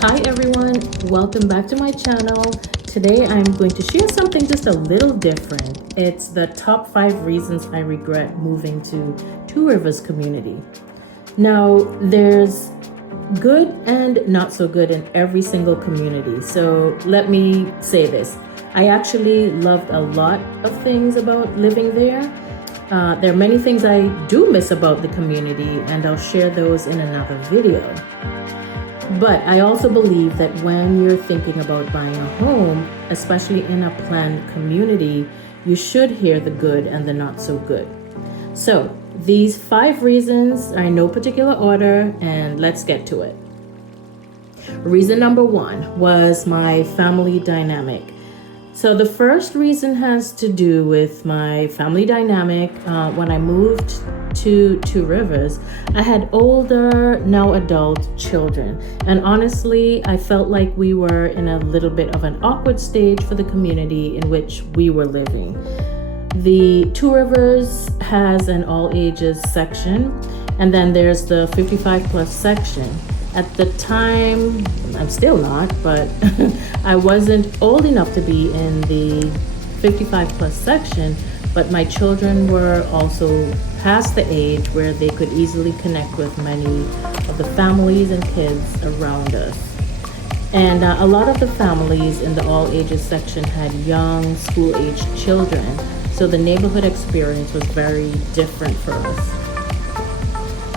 Hi everyone, welcome back to my channel. Today I'm going to share something just a little different. It's the top 5 reasons I regret moving to Two Rivers community. Now, there's good and not so good in every single community. So let me say this. I actually loved a lot of things about living there. There are many things I do miss about the community, and I'll share those in another video. But I also believe that when you're thinking about buying a home, especially in a planned community, you should hear the good and the not so good. So these 5 reasons are in no particular order, and let's get to it. Reason number 1 was my family dynamic. So the first reason has to do with my family dynamic. When I moved to Two Rivers, I had older, now adult children. And honestly, I felt like we were in a little bit of an awkward stage for the community in which we were living. The Two Rivers has an all ages section, and then there's the 55 plus section. At the time, I'm still not, but I wasn't old enough to be in the 55 plus section, but my children were also past the age where they could easily connect with many of the families and kids around us. And a lot of the families in the all ages section had young school-aged children, so the neighborhood experience was very different for us.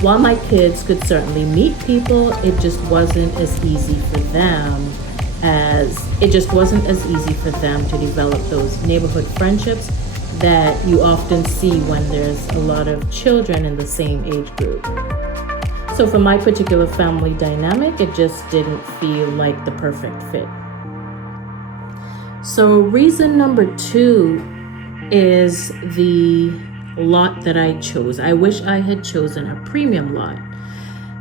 While my kids could certainly meet people, it just wasn't as easy for them to develop those neighborhood friendships that you often see when there's a lot of children in the same age group. So for my particular family dynamic, it just didn't feel like the perfect fit. So reason number 2 is the lot that I chose. I wish I had chosen a premium lot.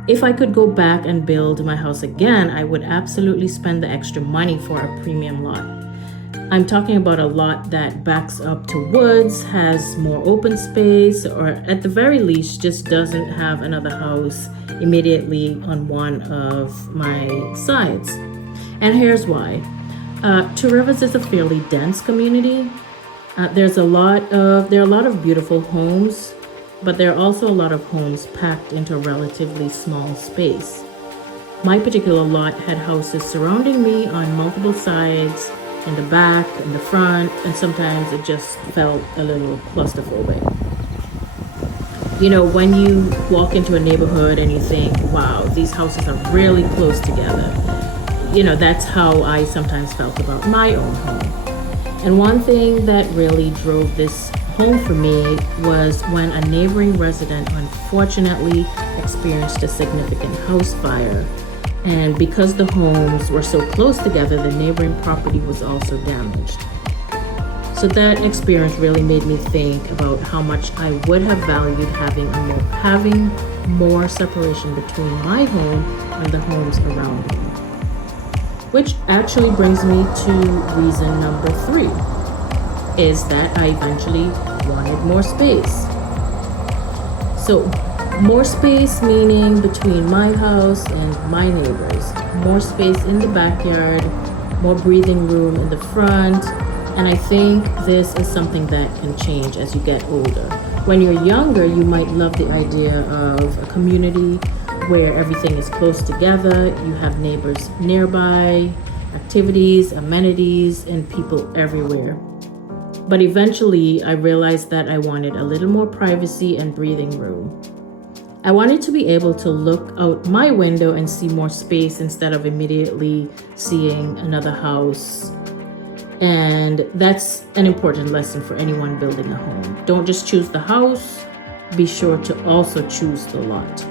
If I could go back and build my house again, I would absolutely spend the extra money for a premium lot. I'm talking about a lot that backs up to woods, has more open space, or at the very least just doesn't have another house immediately on one of my sides. And here's why. Two Rivers is a fairly dense community. There are a lot of beautiful homes, but there are also a lot of homes packed into a relatively small space. My particular lot had houses surrounding me on multiple sides, in the back, in the front, and sometimes it just felt a little claustrophobic. You know, when you walk into a neighborhood and you think, wow, these houses are really close together, you know, that's how I sometimes felt about my own home. And one thing that really drove this home for me was when a neighboring resident unfortunately experienced a significant house fire. And because the homes were so close together, the neighboring property was also damaged. So that experience really made me think about how much I would have valued having more separation between my home and the homes around me. Which actually brings me to reason number 3, is that I eventually wanted more space. So more space meaning between my house and my neighbors, more space in the backyard, more breathing room in the front, and I think this is something that can change as you get older. When you're younger, you might love the idea of a community where everything is close together, you have neighbors nearby, activities, amenities, and people everywhere. But eventually, I realized that I wanted a little more privacy and breathing room. I wanted to be able to look out my window and see more space instead of immediately seeing another house. And that's an important lesson for anyone building a home. Don't just choose the house, be sure to also choose the lot.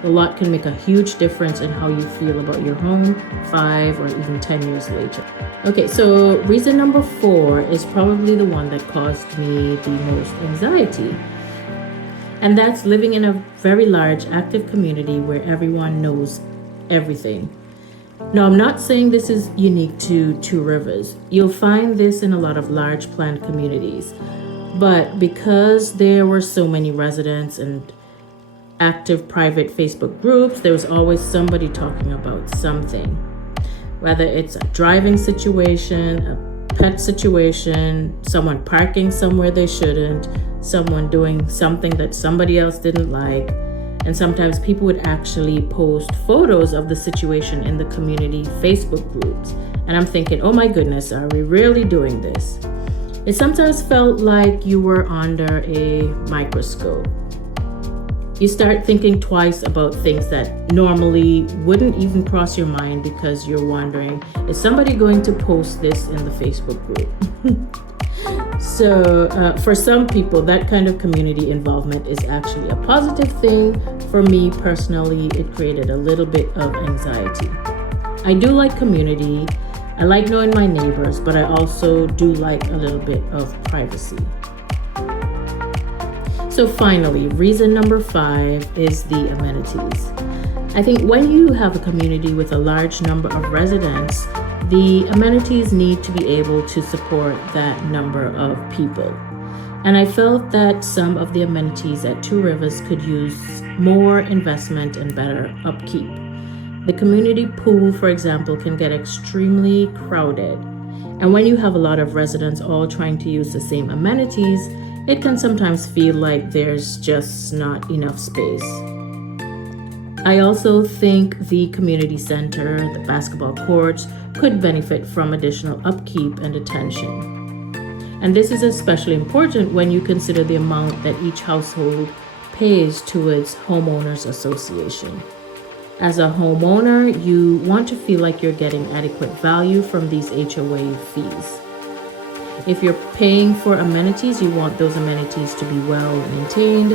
The lot can make a huge difference in how you feel about your home 5 or even 10 years later. Okay, so reason number 4 is probably the one that caused me the most anxiety. And that's living in a very large, active community where everyone knows everything. Now, I'm not saying this is unique to Two Rivers. You'll find this in a lot of large planned communities. But because there were so many residents and active private Facebook groups, there was always somebody talking about something. whether it's a driving situation, a pet situation, someone parking somewhere they shouldn't, someone doing something that somebody else didn't like. And sometimes people would actually post photos of the situation in the community Facebook groups. And I'm thinking, oh my goodness, are we really doing this? It sometimes felt like you were under a microscope. You start thinking twice about things that normally wouldn't even cross your mind because you're wondering, is somebody going to post this in the Facebook group? So for some people, that kind of community involvement is actually a positive thing. For me personally, it created a little bit of anxiety. I do like community. I like knowing my neighbors, but I also do like a little bit of privacy. So finally, reason number 5 is the amenities. I think when you have a community with a large number of residents, the amenities need to be able to support that number of people. And I felt that some of the amenities at Two Rivers could use more investment and better upkeep. The community pool, for example, can get extremely crowded. And when you have a lot of residents all trying to use the same amenities, it can sometimes feel like there's just not enough space. I also think the community center, the basketball courts, could benefit from additional upkeep and attention. And this is especially important when you consider the amount that each household pays to its homeowners association. As a homeowner, you want to feel like you're getting adequate value from these HOA fees. If you're paying for amenities, you want those amenities to be well maintained,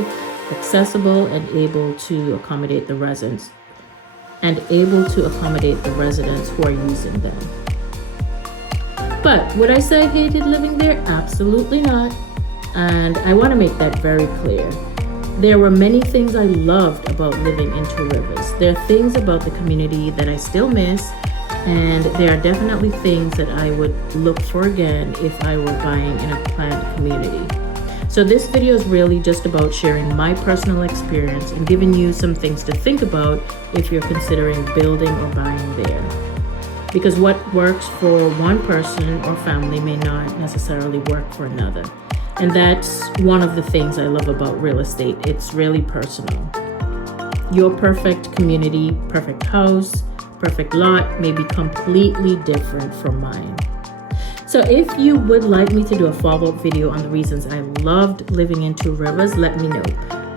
accessible, and able to accommodate the residents who are using them. But would I say I hated living there? Absolutely not. And I want to make that very clear. There were many things I loved about living in Two Rivers. There are things about the community that I still miss, and there are definitely things that I would look for again if I were buying in a planned community. So this video is really just about sharing my personal experience and giving you some things to think about if you're considering building or buying there. Because what works for one person or family may not necessarily work for another. And that's one of the things I love about real estate. It's really personal. Your perfect community, perfect house, perfect lot may be completely different from mine. So if you would like me to do a follow-up video on the reasons I loved living in Two Rivers, let me know.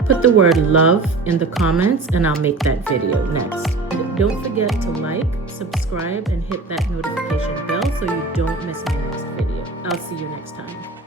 Put the word love in the comments and I'll make that video next. Don't forget to like, subscribe, and hit that notification bell so you don't miss my next video. I'll see you next time.